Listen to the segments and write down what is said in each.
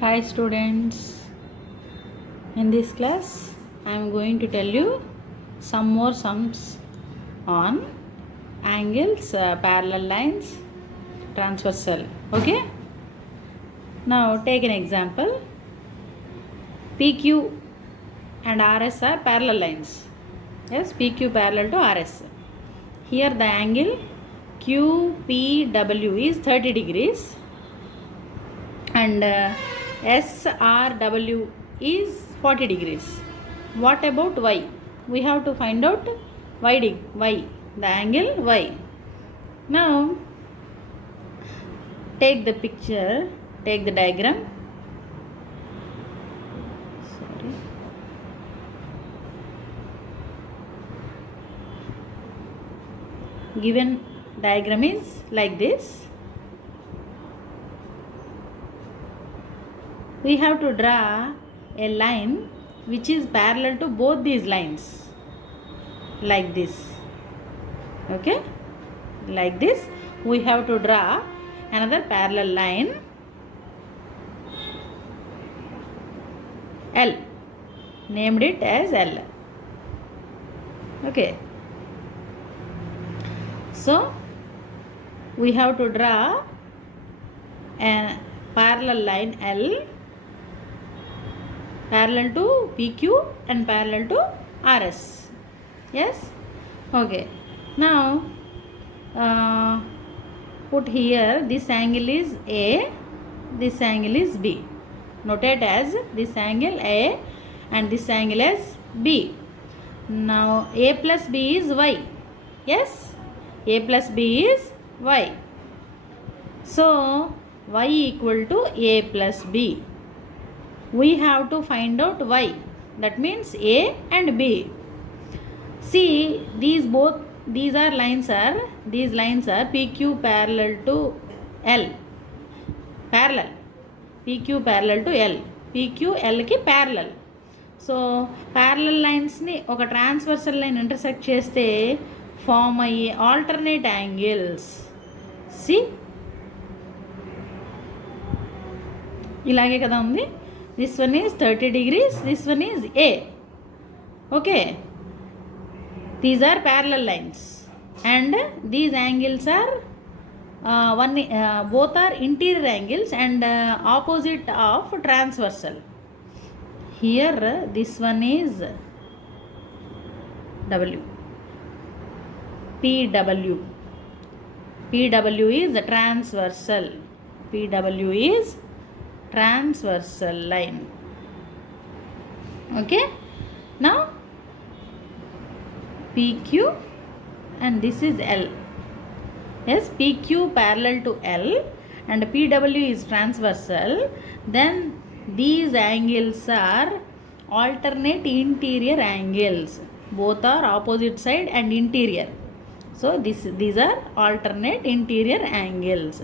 Hi students, in this class I am going to tell you some more sums on angles, parallel lines, transversal. Okay, now take an example. PQ and RS are parallel lines. Yes, PQ parallel to RS. Here the angle QPW is 30 degrees and SRW is 40 degrees. What about Y? We have to find out Y, the angle Y. Now take the picture, take the diagram. Sorry. Given diagram is like this. We have to draw a line which is parallel to both these lines, like this. Okay, like this we have to draw another parallel line L, named it as L. Okay, so we have to draw a parallel line L parallel to PQ and parallel to RS. Yes, okay. Now put here this angle is A, this angle is B. Notate as this angle A and this angle as B. Now A plus B is Y. Yes, A plus B is Y. So Y equal to A plus B. We have to find out Y, that means A and B. See, these lines are PQ parallel to L, parallel, PQ parallel to L, PQ L ki parallel. So parallel lines ni oka transversal line intersect cheste form ayye alternate angles. See, ilage kada undi. This one is 30 degrees, this one is A. Okay, these are parallel lines and these angles are both are interior angles and opposite of transversal. Here this one is W, PW. PW is transversal. PW is transversal line. Okay, now PQ and this is L. Yes, PQ parallel to L and PW is transversal. Then these angles are alternate interior angles. Both are opposite side and interior. So these are alternate interior angles.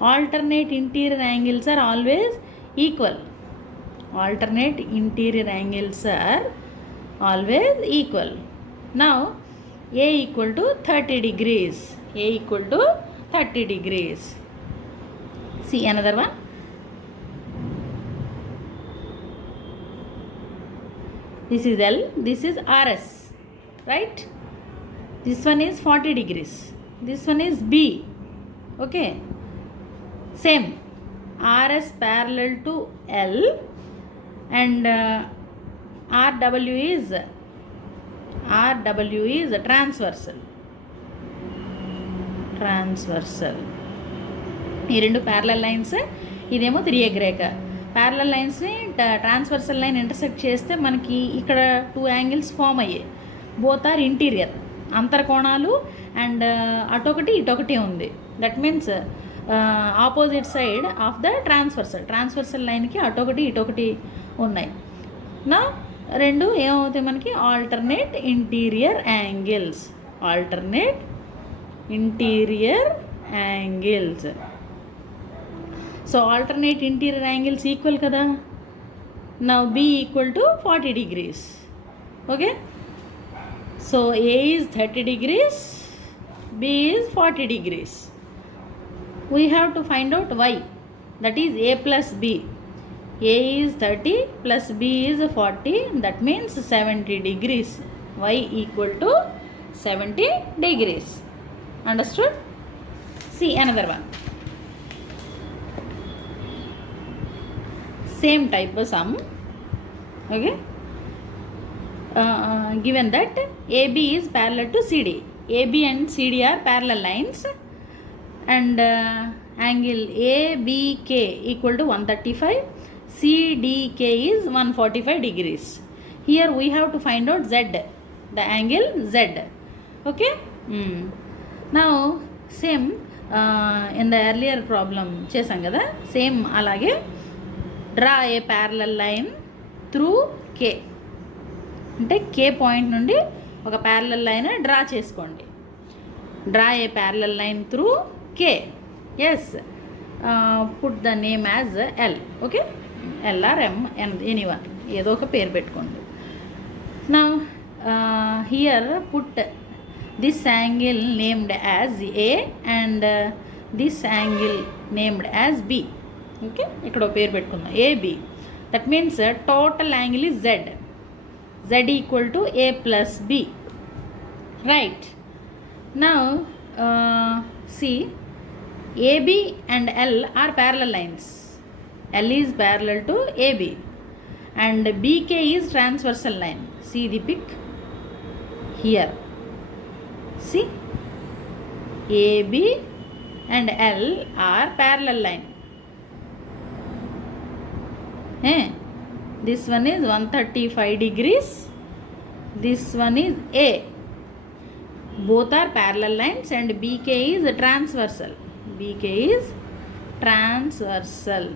Alternate interior angles are always equal. Alternate interior angles are always equal. Now A equal to 30 degrees. A equal to 30 degrees. See another one. This is L, this is RS, right? This one is 40 degrees. This one is B. Okay, same. RS parallel to L and RW is transversal. Transversal. ఈ రెండు parallel lines, ఇదేమో తిరిగే రేఖ. Parallel లైన్స్ని transversal line intersect చేస్తే మనకి ఇక్కడ 2 angles form అయ్యాయి. బోత్ ఆర్ ఇంటీరియర్, అంతర్కోణాలు అండ్ అటొకటి ఇటొకటి ఉంది. That means opposite side of the transversal లైన్కి అటొకటి ఇటొకటి ఉన్నాయి. నా రెండు ఏమవుతాయి మనకి alternate interior angles. Alternate interior angles. So alternate interior angles equal కదా. Now B equal to 40 degrees. Okay, so A is 30 degrees, B is 40 degrees. We have to find out Y, that is A plus B. A is 30 plus B is 40, that means 70 degrees. Y equal to 70 degrees. Understood? See another one. Same type of sum. Okay. Given that AB is parallel to CD. AB and CD are parallel lines, and angle ABK equal to 135. CDK is 145 degrees. Here we have to find out Z, the angle Z. Okay. Now same in the earlier problem chesam kada, same alage draw a parallel line through K. అంటే K point నుండి ఒక parallel line draw చేసుకోండి. Draw a parallel line through K. Yes, put the name as L. Okay, LR M anyone, ఏదో ఒక పేరు పెట్టుకోండి. నా here put this angle named as A and this angle named as B. Okay, ఇక్కడ ఒక పేరు పెట్టుకుందాం, AB. That means total angle is Z. Z equal to A plus B. Right. Now see, AB and L are parallel lines. L is parallel to AB and BK is transversal line. See the pic here. See, AB and L are parallel line. This one is 135 degrees. This one is A. Both are parallel lines and BK is transversal. BK is transversal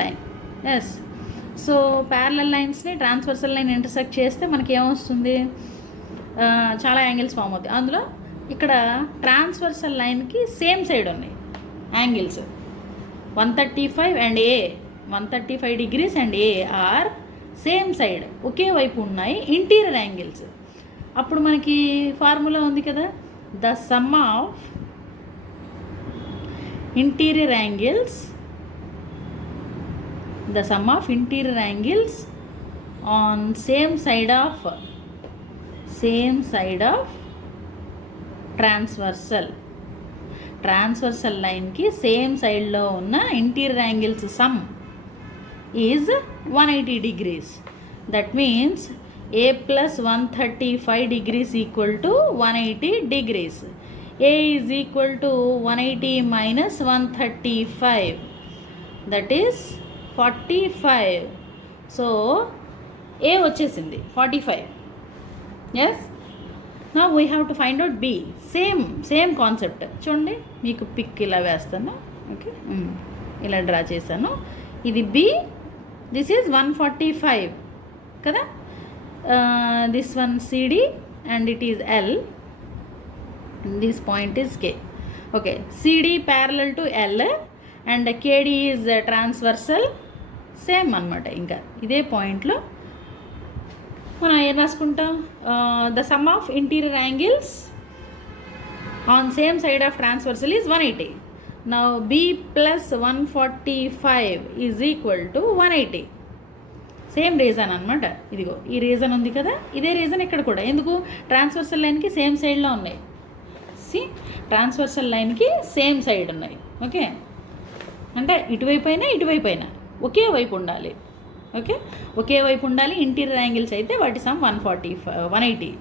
line. Yes. So parallel lines ni transversal line intersect చేస్తే మనకి ఏమొస్తుంది, చాలా angles form అవుతాయి. అందులో ఇక్కడ transversal లైన్కి same side ఉన్నాయి angles. 135 and A, 135 degrees and A are same side, ఒకే వైపు ఉన్నాయి ఇంటీరియర్ యాంగిల్స్. అప్పుడు మనకి ఫార్ములా ఉంది కదా, the sum of interior angles, the sum of interior angles on same side of transversal లైన్కి సేమ్ సైడ్లో ఉన్న interior angles sum is 180 degrees. That means A plus 135 degrees equal to 180 degrees. A is equal to 180 minus 135, that is 45. So A వచ్చేసింది 45. Yes. Now we have to find out B. Same concept. చూడండి, మీకు పిక్ ఇలా వేస్తాను. ఓకే, ఇలా డ్రా చేశాను. ఇది B, this is 145 కదా. This one CD and it is L. This point is K. Okay, CD parallel to L and KD is transversal. Same అనమాట. ఇంకా ఇదే పాయింట్లో మనం ఏం రాసుకుంటాం, the sum of interior angles on same side of transversal is 180. Now B plus 145 is equal to 180. Same reason అనమాట. ఇదిగో ఈ రీజన్ ఉంది కదా, ఇదే రీజన్ ఇక్కడ కూడా. ఎందుకు, ట్రాన్స్వర్సల్ లైన్కి సేమ్ సైడ్లో ఉన్నాయి. ట్రాన్స్వర్సల్ లైన్కి సేమ్ సైడ్ ఉన్నాయి. ఓకే, అంటే ఇటువైపు అయినా ఒకే వైపు ఉండాలి. ఓకే, ఒకే వైపు ఉండాలి. ఇంటీరియర్ యాంగిల్స్ అయితే వాటి సమ్ 180.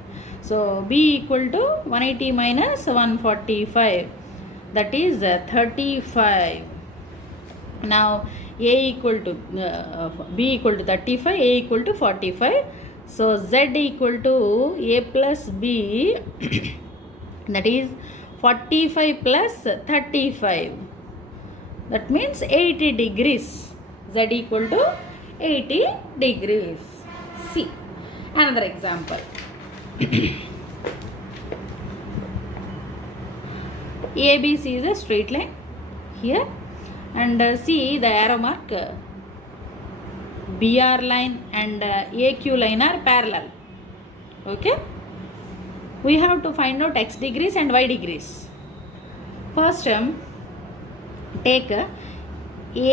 సో B ఈక్వల్ టు 180 minus 145, that is 35. Now A equal to B equal to 35, A equal to 45. So Z equal to A plus B, that is 45 plus 35, that means 80 degrees. Z equal to 80 degrees. See another example. ABC is a straight line here, and see the arrow mark, BR line and AQ line are parallel. Okay, we have to find out X degrees and Y degrees. First take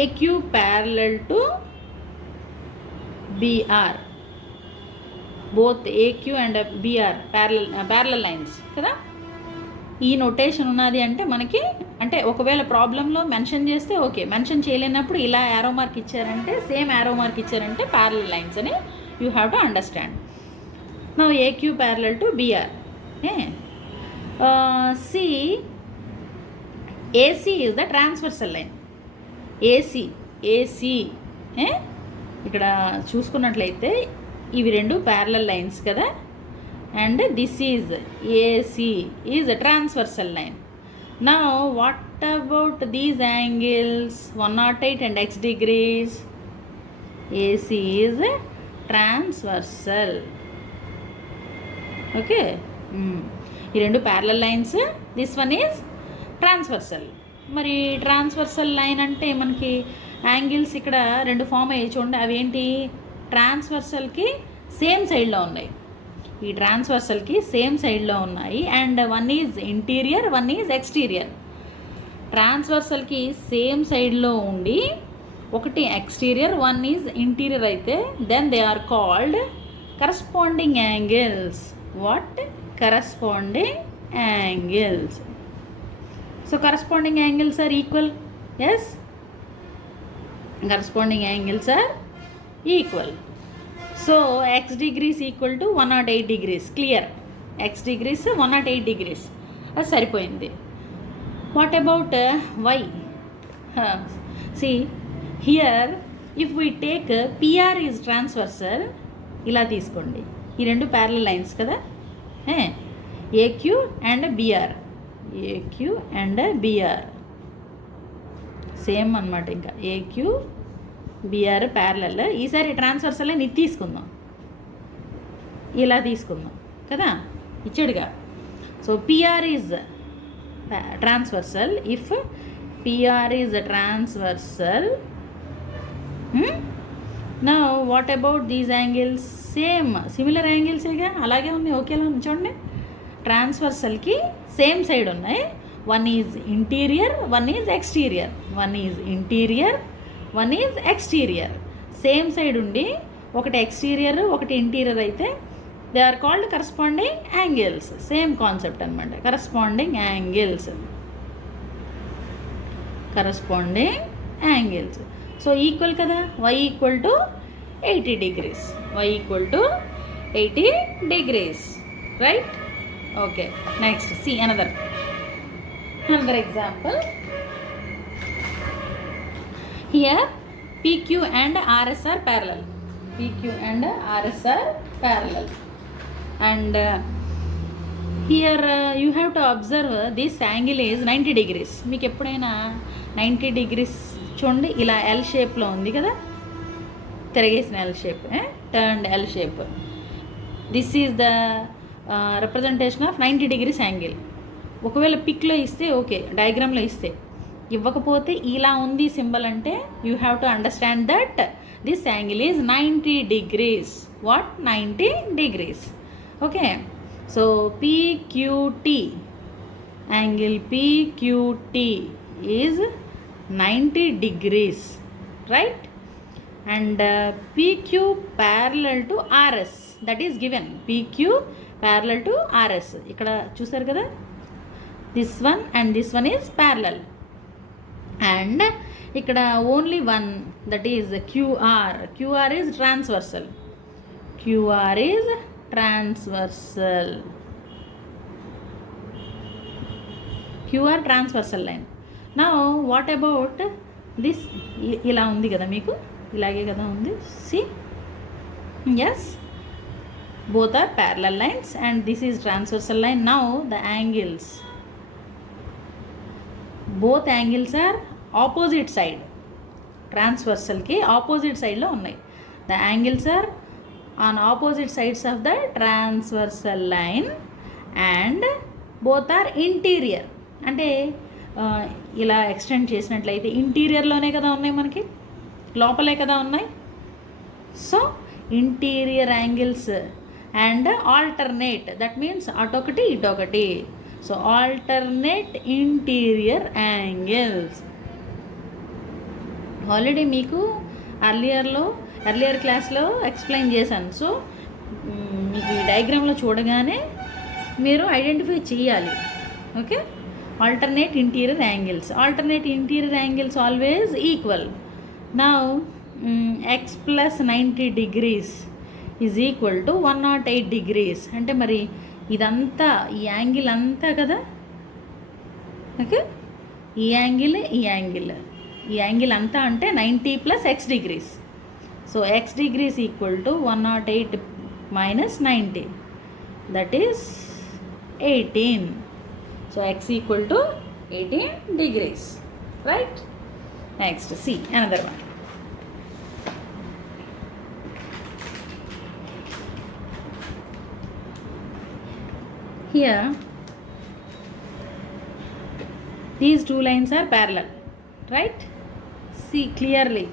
AQ parallel to BR, both AQ and BR parallel lines కదా. ఈ నొటేషన్ ఉన్నది అంటే మనకి, అంటే ఒకవేళ ప్రాబ్లంలో మెన్షన్ చేస్తే okay, mention చేయలేనప్పుడు ఇలా యారో మార్క్ ఇచ్చారంటే, సేమ్ యారో మార్క్ ఇచ్చారంటే ప్యారలల్ లైన్స్ అని you have to understand. Now AQ parallel to BR. See AC is the transversal line. AC ఇక్కడ చూసుకున్నట్లయితే ఇవి రెండు ప్యారలల్ లైన్స్ కదా, and this is AC is a transversal line. Now what about these angles 108 and x degrees? AC is transversal. Okay. ఈ రెండు parallel lines, this one is transversal. మరి transversal line అంటే మనకి యాంగిల్స్ ఇక్కడ రెండు ఫామ్ అయ్యి చూడండి. అవి ఏంటి? ట్రాన్స్వర్సల్కి సేమ్ సైడ్లో ఉన్నాయి, ఈ ట్రాన్స్వర్సల్కి సేమ్ సైడ్లో ఉన్నాయి. And one is interior, one is exterior. ట్రాన్స్వర్సల్కి సేమ్ సైడ్లో ఉండి ఒకటి ఎక్స్టీరియర్, వన్ ఈజ్ ఇంటీరియర్ అయితే then they are called corresponding angles. What? Corresponding angles. So corresponding angles are equal. Yes, corresponding angles are equal. So x degrees equal to 108 degrees. Clear? x degrees 108 degrees, అది సరిపోయింది. What about y? See here if we take PR is transversal, ఇలా తీసుకోండి. ఈ రెండు parallel lines కదా, AQ and BR, AQ and BR same అనమాట. ఇంకా AQ BR parallel. ఈసారి ట్రాన్స్వర్సల్ లైన్ ఇది తీసుకుందాం, ఇలా తీసుకుందాం కదా, ఇచ్చాడుగా. So PR is transversal. If PR is transversal, now what about these angles? Same similar యాంగిల్సేగా, అలాగే ఉన్నాయి, ఓకేలా ఉంది చూడండి. ట్రాన్స్వర్సల్కి సేమ్ సైడ్ ఉన్నాయి. One is interior, one is exterior. One is interior, one is exterior. Same side ఉండి ఒకటి ఎక్స్టీరియర్ ఒకటి ఇంటీరియర్ అయితే they are called corresponding angles. Same concept అనమాట, corresponding angles. Corresponding angles. So equal కదా, y equal to 80 degrees. y equal to 80 degrees. Right? Okay. Next see another example. Here PQ and RS are parallel. PQ and RS are parallel. And here you have to observe this angle is 90 degrees. మీకు ఎప్పుడైనా 90 degrees చూడండి, ఇలా ఎల్ షేప్లో ఉంది కదా, తిరగేసిన L shape, turned L shape. This is the representation of 90 degrees angle. ఒకవేళ పిక్లో ఇస్తే ఓకే, డయాగ్రామ్లో ఇస్తే, ఇవ్వకపోతే ఇలా ఉంది సింబల్ అంటే you have to understand that this angle is 90 degrees. What? 90 degrees. Okay. So PQT, angle PQT is 90 degrees. Right? And PQ parallel to RS, that is given. PQ parallel to RS ఇక్కడ చూసారు కదా, this one and this one is parallel. And ఇక్కడ only one, that is QR. QR is transversal. QR is transversal. QR transversal line. Now what about this? ఇలా ఉంది కదా, మీకు ఇలాగే కదా ఉంది. See, yes, both are parallel lines and this is transversal line. Now the angles, both angles are opposite side. Transversal ki opposite side lo unnai. The angles are on opposite sides of the transversal line and both are interior. అంటే ఇలా ఎక్స్టెండ్ చేసినట్లయితే ఇంటీరియర్లోనే కదా ఉన్నాయి, మనకి లోపలే కదా ఉన్నాయి. So interior angles and alternate, that means అటొకటి ఇటొకటి. So alternate interior angles. Already మీకు ఎర్లియర్ క్లాస్లో ఎక్స్ప్లెయిన్ చేశాను. సో మీకు ఈ డయాగ్రామ్లో చూడగానే మీరు ఐడెంటిఫై చేయాలి. Okay, alternate interior angles always equal. Now x plus 90 degrees is equal to 108 degrees. అంటే మరి ఇదంతా ఈ యాంగిల్ అంతా కదా. ఓకే, ఈ యాంగిల్ అంతా అంటే 90 + x degrees. So x degrees equal to 108 - 90, that is 18. So x equal to 18 degrees, right? Next see another one. Here these two lines are parallel, right? See clearly.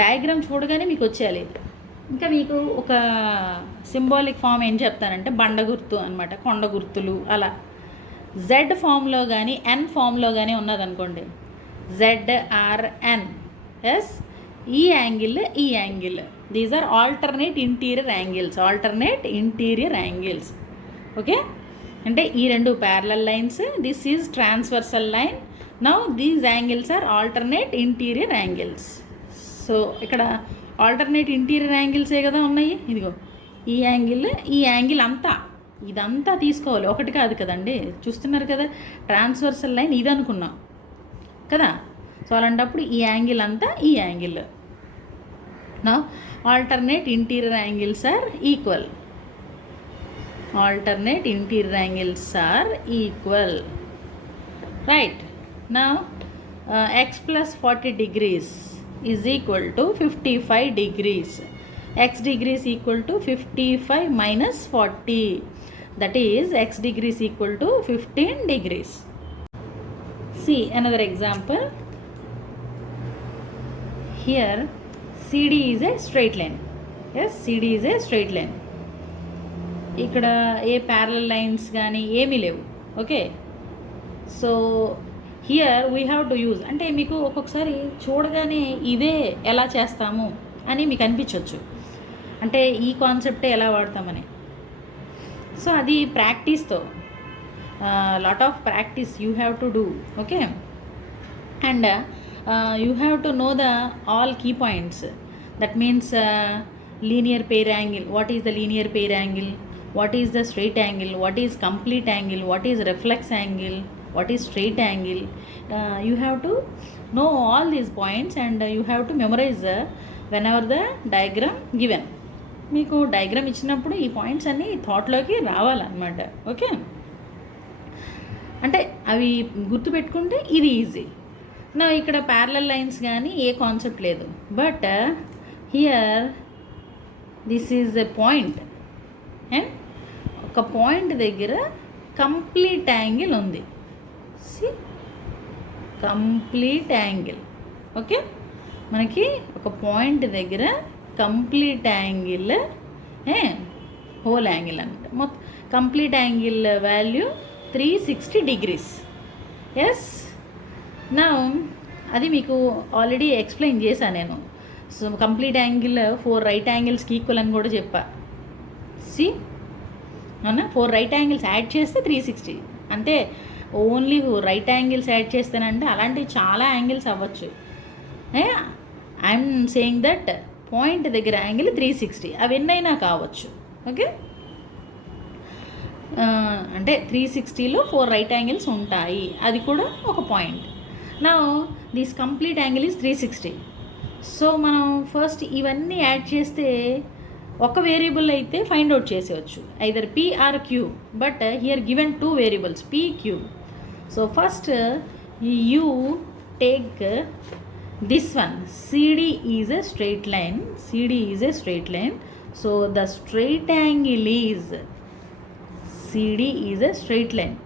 Diagram చూడగానే మీకు వచ్చేయాలి. ఇంకా మీకు ఒక సింబాలిక్ ఫామ్ ఏం చెప్తానంటే బండ గుర్తు అనమాట, కొండ గుర్తులు అలా. జెడ్ ఫామ్లో కానీ ఎన్ ఫామ్లో కానీ ఉన్నదనుకోండి, ZRN, ఎస్, ఈ angle these are alternate interior angles. Okay, అంటే ఈ రెండు parallel lines, this is transversal line. Now these angles are alternate interior angles. So ఇక్కడ ఆల్టర్నేట్ ఇంటీరియర్ యాంగిల్సే కదా ఉన్నాయి. ఇదిగో ఈ యాంగిల్ అంతా, ఇదంతా తీసుకోవాలి, ఒకటి కాదు కదండి. చూస్తున్నారు కదా, ట్రాన్స్వర్సల్ లైన్ ఇది అనుకున్నాం కదా. సో అలాంటప్పుడు ఈ యాంగిల్ అంతా ఈ యాంగిల్. నా alternate interior angles are equal. Right. Now x plus 40 degrees is equal to 55 degrees. X degrees equal to 55 minus 40, that is x degrees equal to 15 degrees. See another example. Here CD is a straight line. Yes, CD is a straight line. ఇక్కడ a parallel lines కానీ ఏమీ లేవు. Okay, so here we have to use, అంటే మీకు ఒక్కొక్కసారి చూడగానే ఇదే ఎలా చేస్తాము అని మీకు అనిపించవచ్చు, అంటే ఈ కాన్సెప్టే ఎలా వాడతామని. సో అది ప్రాక్టీస్తో, lot of practice you have to do. Okay, and you have to know the all key points. That means linear pair angle. What is the linear pair angle? What is the straight angle? What is complete angle? What is reflex angle? What is straight angle? You have to know all these points and you have to memorize whenever the diagram given. మీకు డయాగ్రామ్ ఇచ్చినప్పుడు ఈ పాయింట్స్ అన్నీ థాట్లోకి రావాలన్నమాట. ఓకే, అంటే అవి గుర్తుపెట్టుకుంటే ఇది ఈజీ. నా ఇక్కడ ప్యారలల్ లైన్స్ కానీ ఏ కాన్సెప్ట్ లేదు, but here this is a point and ఒక పాయింట్ దగ్గర కంప్లీట్ యాంగిల్ ఉంది. See complete angle. ఓకే, మనకి ఒక పాయింట్ దగ్గర కంప్లీట్ యాంగిల్, హోల్ యాంగిల్ అనమాట. మొత్తం complete angle value 360 degrees. Yes, నా అది మీకు ఆల్రెడీ ఎక్స్ప్లెయిన్ చేశాను నేను. సో కంప్లీట్ యాంగిల్ 4 రైట్ యాంగిల్స్కి ఈక్వల్ అని కూడా చెప్పా. సి అవునా, 4 రైట్ యాంగిల్స్ యాడ్ చేస్తే 360. అంటే ఓన్లీ రైట్ యాంగిల్స్ యాడ్ చేస్తేనంటే అలాంటివి చాలా యాంగిల్స్ అవ్వచ్చు. ఐఎమ్ సేయింగ్ దట్ పాయింట్ దగ్గర యాంగిల్ 360, అవి ఎన్నైనా కావచ్చు. ఓకే, అంటే 360లో 4 రైట్ యాంగిల్స్ ఉంటాయి, అది కూడా ఒక పాయింట్. నా this complete angle is 360. So మనం ఫస్ట్ ఇవన్నీ యాడ్ చేస్తే ఒక వేరియబుల్ అయితే ఫైండ్ అవుట్ చేసేవచ్చు, either P or Q. But here given 2 variables P Q. So first you take this one. CD is a straight line. So the straight angle is, CD is a straight line.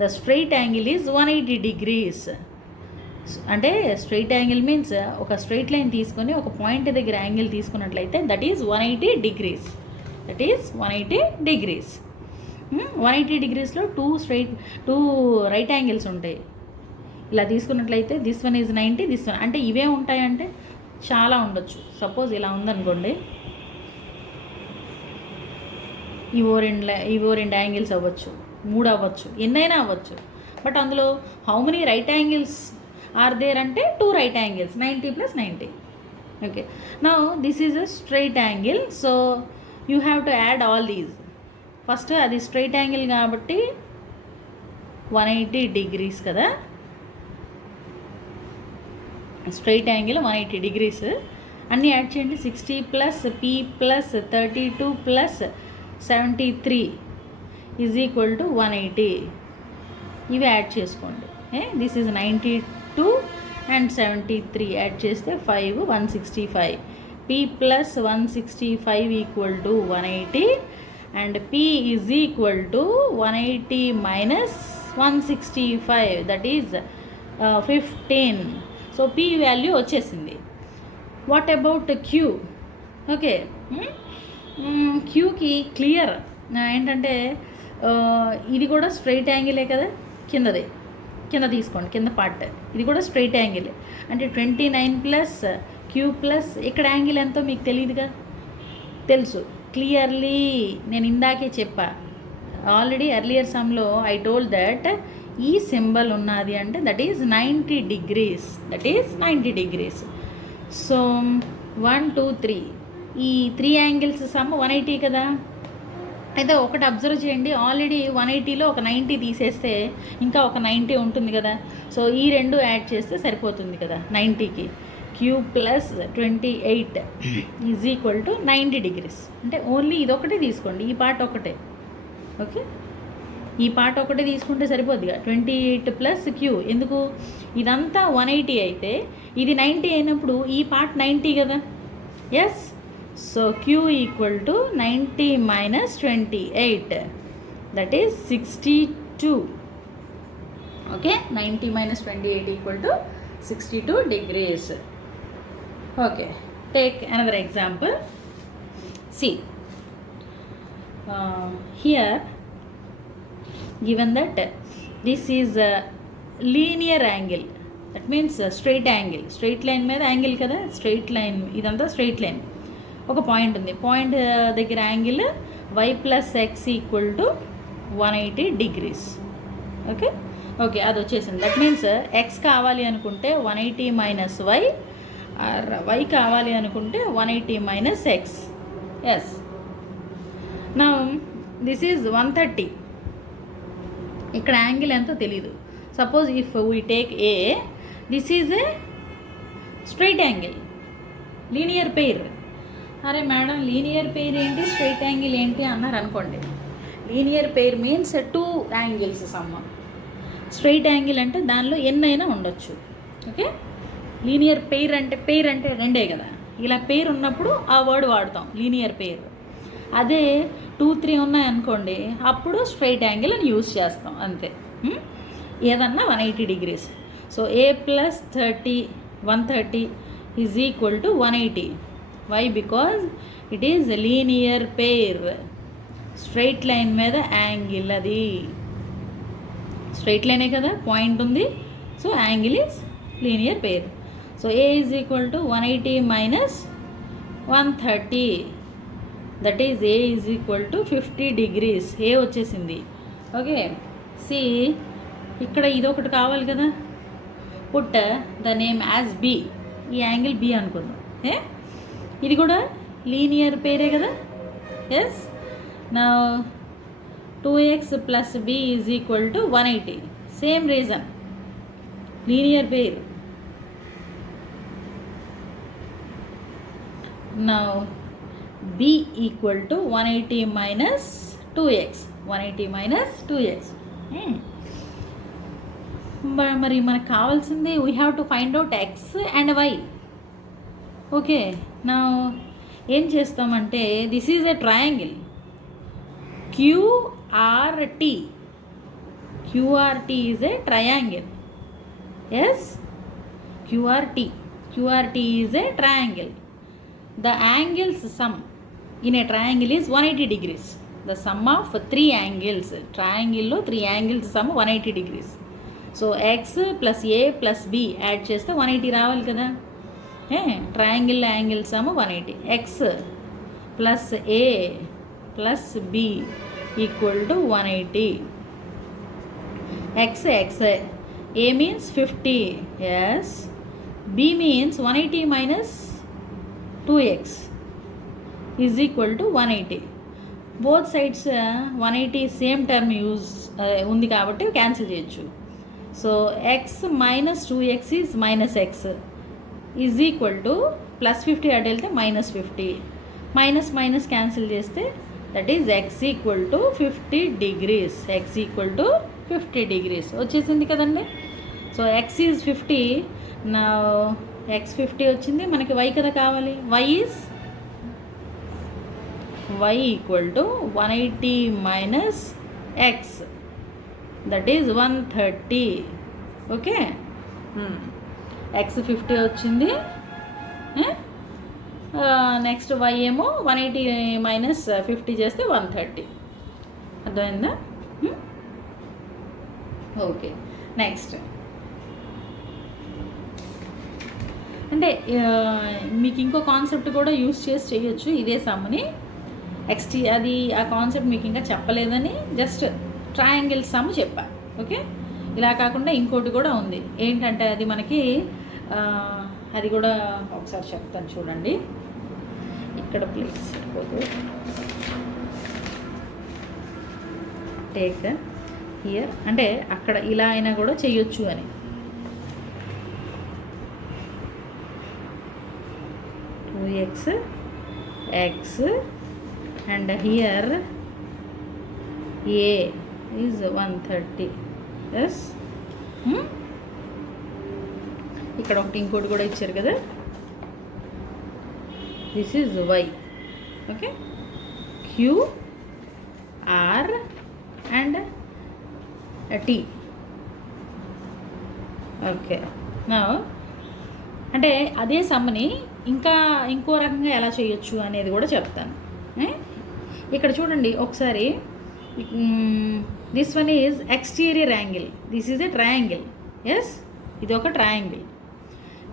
The straight angle is 180 degrees. అంటే straight angle means ఒక straight line తీసుకొని ఒక point దగ్గర యాంగిల్ తీసుకున్నట్లయితే that is 180 degrees. 180 degreesలో 2 right angles ఉంటాయి. ఇలా తీసుకున్నట్లయితే this one is 90, this one అంటే ఇవే ఉంటాయంటే చాలా ఉండొచ్చు. సపోజ్ ఇలా ఉందనుకోండి, ఇవో రెండు యాంగిల్స్ అవ్వచ్చు, 3 అవ్వచ్చు, ఎన్నైనా అవ్వచ్చు. బట్ అందులో how many right angles are there అంటే 2 right angles, 90 + 90. Okay, now this is a straight angle. So you have to add all these. First అది స్ట్రైట్ యాంగిల్ కాబట్టి 180 degrees కదా, స్ట్రైట్ యాంగిల్ 180 degrees. అన్నీ యాడ్ చేయండి. 60 + p + 32 + 73 = 180. ఇవి యాడ్ చేసుకోండి. This is 92 అండ్ 73 యాడ్ చేస్తే 5, 165. p + 165 = 180 and p = 180 - 165, that is 15. So p value వచ్చేసింది. What about q? Okay, క్యూకి క్లియర్ ఏంటంటే ఇది కూడా స్ట్రైట్ యాంగిలే కదా, కింద తీసుకోండి, కింద పార్ట్ ఇది కూడా స్ట్రైట్ యాంగిల్. అంటే 29 + q + ఇక్కడ యాంగిల్ ఎంతో మీకు తెలియదుగా, తెలుసు క్లియర్లీ. నేను ఇందాకే చెప్పా ఆల్రెడీ ఎర్లియర్ సమ్లో ఐ టోల్డ్ దట్ ఈ సింబల్ ఉన్నది అంటే దట్ ఈజ్ 90 degrees. సో 1, 2, 3 ఈ 3 యాంగిల్స్ సమ్ 180 కదా. అయితే ఒకటి అబ్జర్వ్ చేయండి, ఆల్రెడీ 180లో ఒక 90 తీసేస్తే ఇంకా ఒక 90 ఉంటుంది కదా. సో ఈ 2 యాడ్ చేస్తే సరిపోతుంది కదా 90కి. q + 28 = 90 degrees. అంటే ఓన్లీ ఇదొకటే తీసుకోండి, ఈ పార్ట్ ఒకటే. ఓకే, ఈ పార్ట్ ఒకటే తీసుకుంటే సరిపోద్దిగా. 28 + q ఎందుకు, ఇదంతా 180 అయితే ఇది 90 అయినప్పుడు ఈ పార్ట్ 90 కదా. Yes, so q = 90 - 28, that is 62. Okay, 90 - 28 = 62 degrees. Okay, take another example. See, here given that this is a linear angle, that means straight angle, straight line మీద యాంగిల్ కదా, స్ట్రైట్ లైన్ ఇదంతా స్ట్రైట్ లైన్. ఒక పాయింట్ ఉంది, పాయింట్ దగ్గర angle y + x = 180 degrees. Okay, అది వచ్చేసింది. That means x కావాలి అనుకుంటే 180 - y, y కావాలి అనుకుంటే 180 - x. Yes, now this is 130. ఇక్కడ యాంగిల్ ఎంతో తెలీదు. Suppose if we take a, this is a straight angle, linear pair. అరే మేడం లీనియర్ పెయిర్ ఏంటి, స్ట్రైట్ యాంగిల్ ఏంటి అన్నారు అనుకోండి. Linear pair means 2 angles sum. Straight angle అంటే దానిలో ఎన్నైనా ఉండొచ్చు. ఓకే, లీనియర్ పెయిర్ అంటే రెండే కదా. ఇలా పెయిర్ ఉన్నప్పుడు ఆ వర్డ్ వాడతాం, లీనియర్ పెయిర్. అదే 2, 3 ఉన్నాయనుకోండి, అప్పుడు స్ట్రైట్ యాంగిల్ అని యూజ్ చేస్తాం అంతే. ఏదన్నా 180 degrees. So a + 130 = 180. Why? Because it is linear pair. Straight line మీద యాంగిల్, అది స్ట్రైట్ లైనే కదా, పాయింట్ ఉంది. So angle is linear pair. So a = 180 - 130, that is a = 50 degrees. A వచ్చేసింది. ఓకే, సి ఇక్కడ ఇదొకటి కావాలి కదా, put the name as b. ఈ యాంగిల్ b అనుకుందాం. ఇది కూడా లీనియర్ పేరే కదా. ఎస్, నా 2x + b = 180. Same reason, linear pair. నా b = 180 - 2x. 180 - 2x. మరి మనకు కావాల్సింది we have to find out x and y. Okay, నా ఏం చేస్తామంటే this is a triangle QRT. QRT is a triangle. Yes, QRT is a triangle. The angles sum in a triangle is 180 degrees. The sum of 3 angles. Triangle lo 3 angles sum 180 degrees. So x plus A plus B add చేస్తే 180 రావాలి కదా. Triangle angle sum 180. X plus A plus B equal to 180. X A means 50, yes. B means 180 minus 2x is equal to 180. Both sides 180 same term use ఉంది కాబట్టి cancel చేయొచ్చు. So x minus 2x is minus x is equal to plus 50 అటు వెళ్తే minus 50. Minus minus cancel చేస్తే that is x equal to 50 degrees. X equal to 50 degrees వచ్చేసింది కదండి. So x is 50. నా x 50 వచ్చింది, మనకి వై కదా కావాలి. Y equal to 180 minus x, that is 130. Okay, x 50 వచ్చింది. నెక్స్ట్ వై ఏమో 180 మైనస్ 50 చేస్తే 130. అర్థమైందా? ఓకే, నెక్స్ట్ అంటే మీకు ఇంకో కాన్సెప్ట్ కూడా యూస్ చేసి చేయొచ్చు ఇదే సమ్ని. అది ఆ కాన్సెప్ట్ మీకు ఇంకా చెప్పలేదని జస్ట్ ట్రయాంగిల్ సమ్ చెప్పా. ఓకే, ఇలా కాకుండా ఇంకోటి కూడా ఉంది. ఏంటంటే అది మనకి అది కూడా ఒకసారి చెప్తాను చూడండి. ఇక్కడ ప్లీజ్ టేక్ హియర్, అంటే అక్కడ ఇలా అయినా కూడా చేయొచ్చు అని. x and here a is 130. yes. ఇక్కడ ఒకటి ఇంకోటి కూడా ఇచ్చారు కదా, this is y. Okay, q r and t. Okay, నా అంటే అదే సమ్ని ఇంకా ఇంకో రకంగా ఎలా చేయొచ్చు అనేది కూడా చెప్తాను. ఇక్కడ చూడండి ఒకసారి. This one is exterior angle, this is a triangle. Yes, ఇది ఒక triangle,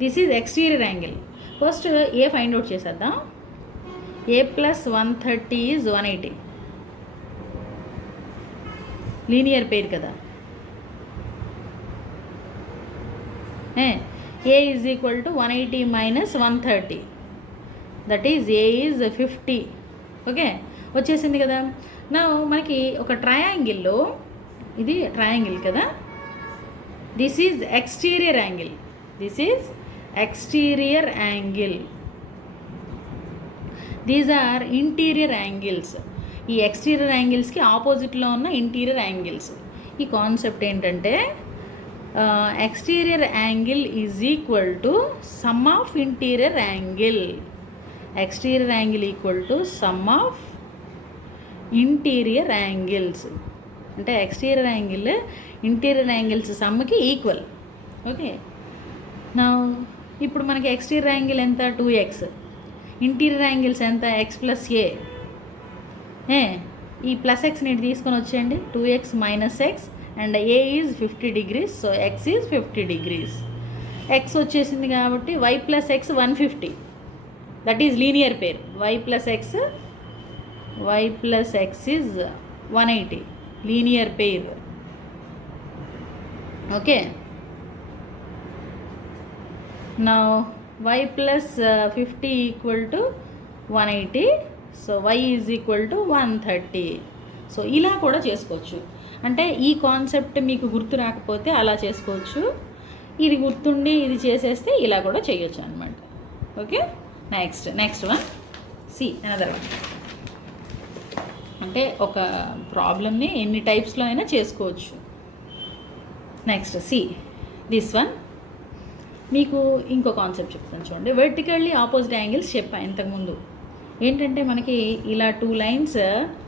this is exterior angle. First a find out చేసేద్దాం. A plus 130 is 180. Linear pair కదా. a is equal to 180 minus 130, that is a is 50. Okay, వచ్చేసింది కదా. నా మనకి ఒక ట్రయాంగిల్లో, ఇది ట్రయాంగిల్ కదా, this is exterior angle, this is exterior angle, these are interior angles. ఈ ఎక్స్టీరియర్ యాంగిల్స్కి ఆపోజిట్లో ఉన్న ఇంటీరియర్ యాంగిల్స్. ఈ కాన్సెప్ట్ ఏంటంటే exterior angle is equal to sum of interior angle. Exterior angle equal to sum of interior angles. అంటే exterior angle interior angles సమ్కి equal. Okay, నా ఇప్పుడు మనకి exterior angle ఎంత 2x, ఇంటీరియర్ యాంగిల్స్ ఎంత x plus A. ఈ plus ఎక్స్ని తీసుకొని వచ్చేయండి, 2x minus x and A is 50 degrees. So x is 50 degrees. X వచ్చేసింది కాబట్టి y plus x 150, that is linear pair. Y plus x is 180 linear pair. Okay, నా y plus 50 equal to 180. So y is equal to 130. సో ఇలా కూడా చేసుకోవచ్చు. అంటే ఈ కాన్సెప్ట్ మీకు గుర్తు రాకపోతే అలా చేసుకోవచ్చు, ఇది గుర్తుండి ఇది చేసేస్తే ఇలా కూడా చేయొచ్చు అనమాట. Okay, next one C another one. అంటే ఒక ప్రాబ్లమ్ని ఎన్ని టైప్స్లో అయినా చేసుకోవచ్చు. Next see this one. మీకు ఇంకో కాన్సెప్ట్ చెప్తాను చూడండి. వెర్టికల్లీ ఆపోజిట్ యాంగిల్స్ చెప్పా ఇంతకుముందు. ఏంటంటే మనకి ఇలా 2 లైన్స్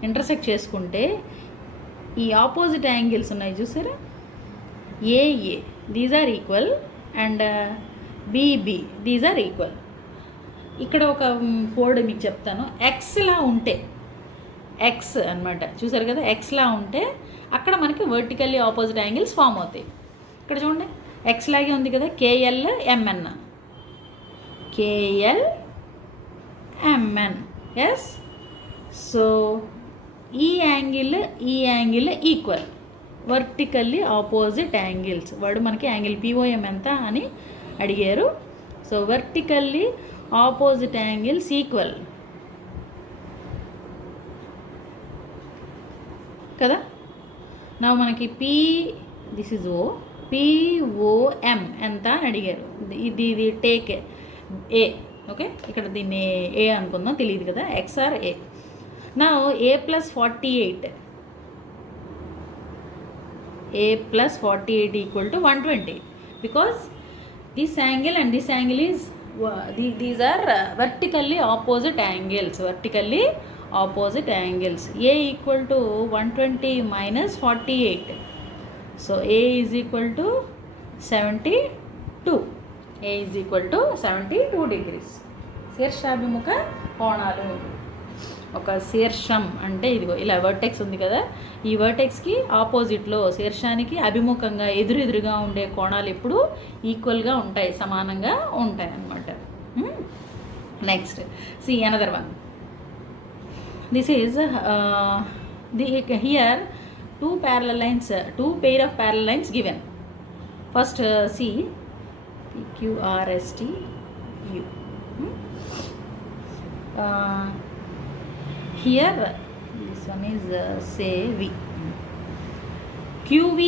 ఇంటర్సెక్ట్ చేసుకుంటే ఈ ఆపోజిట్ యాంగిల్స్ ఉన్నాయి చూసారా, a a these are equal and b b these are equal. ఇక్కడ ఒక కోడ్ మీకు చెప్తాను. ఎక్స్లా ఉంటే, ఎక్స్ అనమాట చూసారు కదా, ఎక్స్లా ఉంటే అక్కడ మనకి వర్టికల్లీ ఆపోజిట్ యాంగిల్స్ ఫామ్ అవుతాయి. ఇక్కడ చూడండి ఎక్స్ లాగే ఉంది కదా, KL MN, KL MN. Yes. So ఈ angle equal, vertically opposite angles. వాడు మనకి యాంగిల్ పిఓఎం ఎంత అని అడిగారు. So vertically opposite angles equal కదా. నా మనకి దిస్ ఇస్ ఓ, పిఓఎం ఎంత అని అడిగారు. ఇది టేక్ ఏ. ఓకే, ఇక్కడ దీన్ని ఏ అనుకుందాం, తెలియదు కదా, ఎక్స్ఆర్ ఏ. నా ఏ ప్లస్ 48, a plus 48 equal to 120 because this angle and this angle is these are vertically opposite angles, a equal to 120 minus 48, so a is equal to 72, a is equal to 72 degrees. శీర్షాభిముఖ కోణాలు. ఒక శీర్షం అంటే ఇదిగో ఇలా వర్టెక్స్ ఉంది కదా, ఈ వర్టెక్స్కి ఆపోజిట్లో శీర్షానికి అభిముఖంగా ఎదురుగా ఉండే కోణాలు ఎప్పుడు ఈక్వల్గా ఉంటాయి, సమానంగా ఉంటాయి అన్నమాట. Next see another one. This is here two pair of parallel lines given. First see PQRST U. Here this one is say V. QV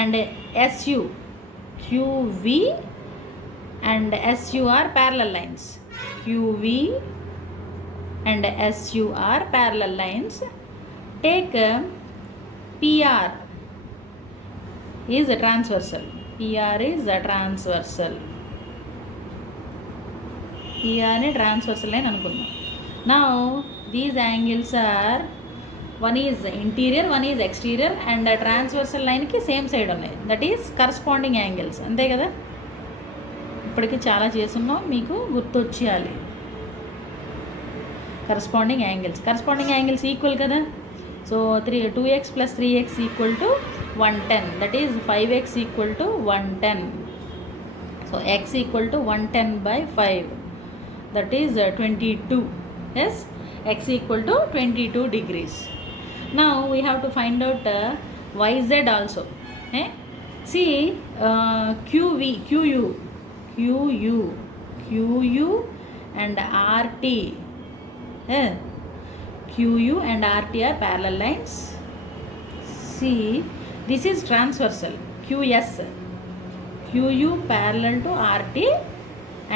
and SU, QV and SU are parallel lines. QV and SU are parallel lines. Take PR is a transversal. PR is a transversal. PR is transversal line అనుకుందాం. Now these angles are, one is interior, one is exterior, and a transversal line ki same side ఉన్నాయి. That is corresponding angles. అంతే కదా, ఇప్పటికి చాలా చేస్తున్నాం, మీకు గుర్తొచ్చేయాలి. Corresponding angles equal కదా. So 2x plus 3x equal to 110, that is 5x equal to 110. So x equal to 110 by 5, that is 22. Yes, x equal to 22 degrees. Now we have to find out yz also. See QV, QU and RT. QU and RT are parallel lines. See, this is transversal, QS. QU parallel to RT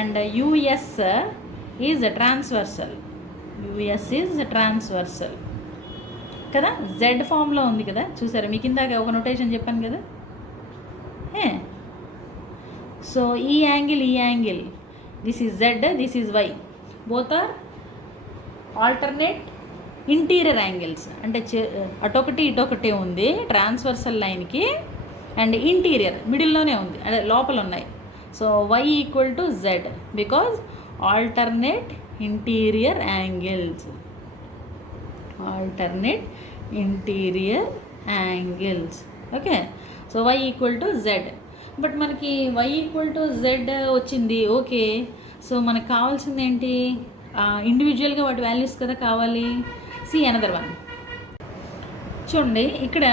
and US is transversal. US is transversal కదా. Z ఫామ్లో ఉంది కదా, చూసారా మీకు ఇందాక ఒక నోటేషన్ చెప్పాను కదా. సో ఈ angle, this is Z, this is Y, both are alternate interior angles. అంటే అటొకటి ఇటొకటి ఉంది ట్రాన్స్వర్సల్ లైన్కి, అండ్ ఇంటీరియర్ మిడిల్లోనే ఉంది, అంటే లోపల ఉన్నాయి. So Y equal to Z because alternate interior angles, okay. So Y equal to Z. But మనకి Y ఈక్వల్ టు Z వచ్చింది, ఓకే. సో మనకు కావాల్సింది ఏంటి, ఇండివిజువల్గా వాటి వాల్యూస్ కదా కావాలి. C another one. చూడండి ఇక్కడ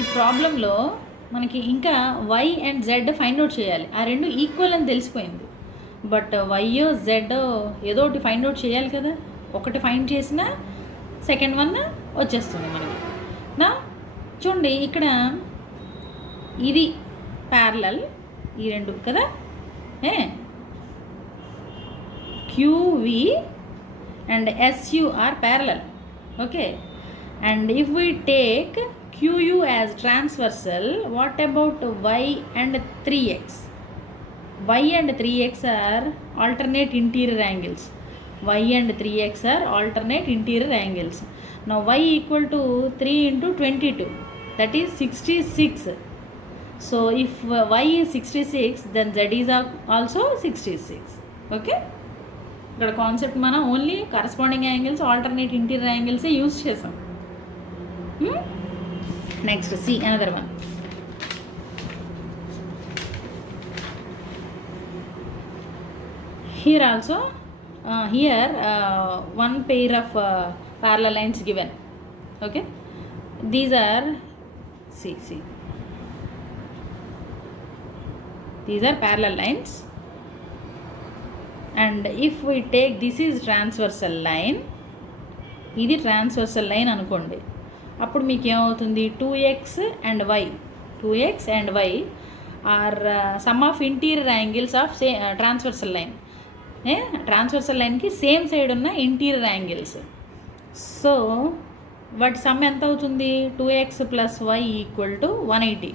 ఈ ప్రాబ్లంలో మనకి ఇంకా Y and Z find out చేయాలి. ఆ రెండు ఈక్వల్ అని తెలిసిపోయింది, బట్ Y Z ఏదో ఒకటి ఫైండ్ అవుట్ చేయాలి కదా. ఒకటి ఫైండ్ చేసినా సెకండ్ వన్ వచ్చేస్తుంది మనకి. నా చూడండి ఇక్కడ ఇది ప్యారలల్, ఈ రెండు కదా, QV and SU are parallel, okay. And if we take QU as transversal, what about Y and 3x? Y and 3x are alternate interior angles. Y and 3x are alternate interior angles. Now Y equal to 3 into 22, that is 66. So if Y is 66, then Z is also 66, okay. ఇక్కడ concept మనం only corresponding angles, alternate interior యాంగిల్సే use చేసాం. Next see another one. Here also, one pair of parallel lines given. Okay, these are see these are parallel lines, and if we take this is transversal line, ఇది transversal line అనుకోండి, అప్పుడు మీకు ఏమవుతుంది 2x and y are sum of interior angles of transversal line. Transversal లైన్కి same side ఉన్న interior angles. So వాటి sum ఎంత అవుతుంది? 2x + y = 180.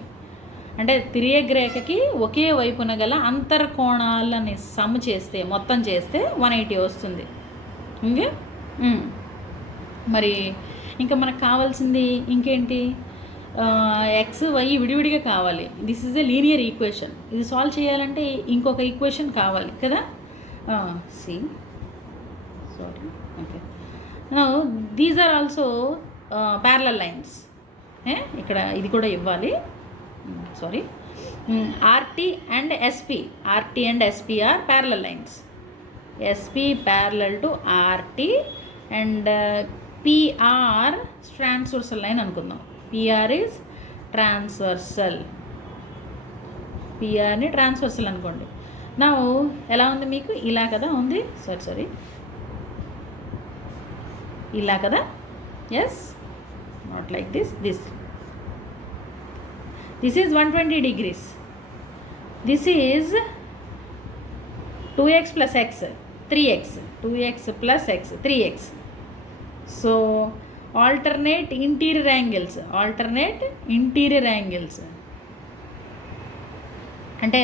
అంటే తిరియగ్ రేఖకి ఒకే వైపున గల అంతర్కోణాలని సమ్ చేస్తే, మొత్తం చేస్తే 180 వస్తుంది. ఇంకే మరి ఇంకా మనకు కావాల్సింది ఇంకేంటి? ఎక్స్ వై విడివిడిగా కావాలి. This is a linear equation. ఇది సాల్వ్ చేయాలంటే ఇంకొక ఈక్వేషన్ కావాలి కదా. Okay, these are also parallel lines. ఇక్కడ ఇది కూడా ఇవ్వాలి, sorry. RT and SP are parallel lines. SP parallel to RT and PR transversal line అనుకుందాం. పిఆర్ ఈజ్ ట్రాన్స్వర్సల్, పిఆర్ని ట్రాన్స్వర్సల్ అనుకోండి. నా ఎలా ఉంది మీకు? ఇలా కదా ఉంది. సారీ ఇలా కదా. Yes, not like this is 120 degrees. This is 2x + x 3x, 2x + x 3x. So alternate interior angles అంటే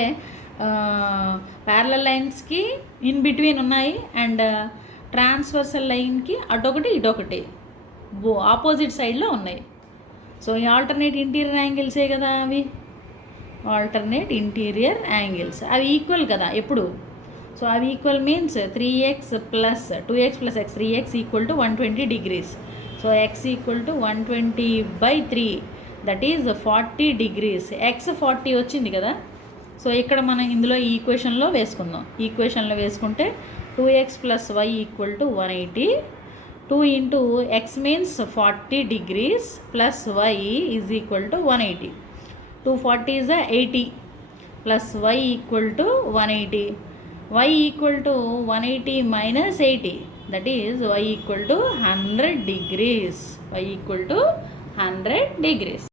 ప్యారలల్ లైన్స్కి ఇన్ బిట్వీన్ ఉన్నాయి, అండ్ ట్రాన్స్వర్సల్ లైన్కి అటొకటి ఇటొకటి ఆపోజిట్ సైడ్లో ఉన్నాయి. సో ఈ ఆల్టర్నేట్ ఇంటీరియర్ యాంగిల్సే కదా అవి. ఆల్టర్నేట్ ఇంటీరియర్ యాంగిల్స్ అవి ఈక్వల్ కదా ఎప్పుడు. సో అవి ఈక్వల్ మీన్స్ 3x + 2x + x 3x = 120 degrees. So x = 120/3, that is 40 degrees. x 40 వచ్చింది కదా. సో ఇక్కడ మనం ఇందులో ఈ ఈక్వేషన్లో వేసుకుందాం. ఈక్వేషన్లో వేసుకుంటే 2x + y = 180. 2 × x means 40 degrees plus y is equal to 180. 240 is 80 plus y equal to 180. Y equal to 180 minus 80, that is y equal to 100 degrees. Y equal to 100 degrees.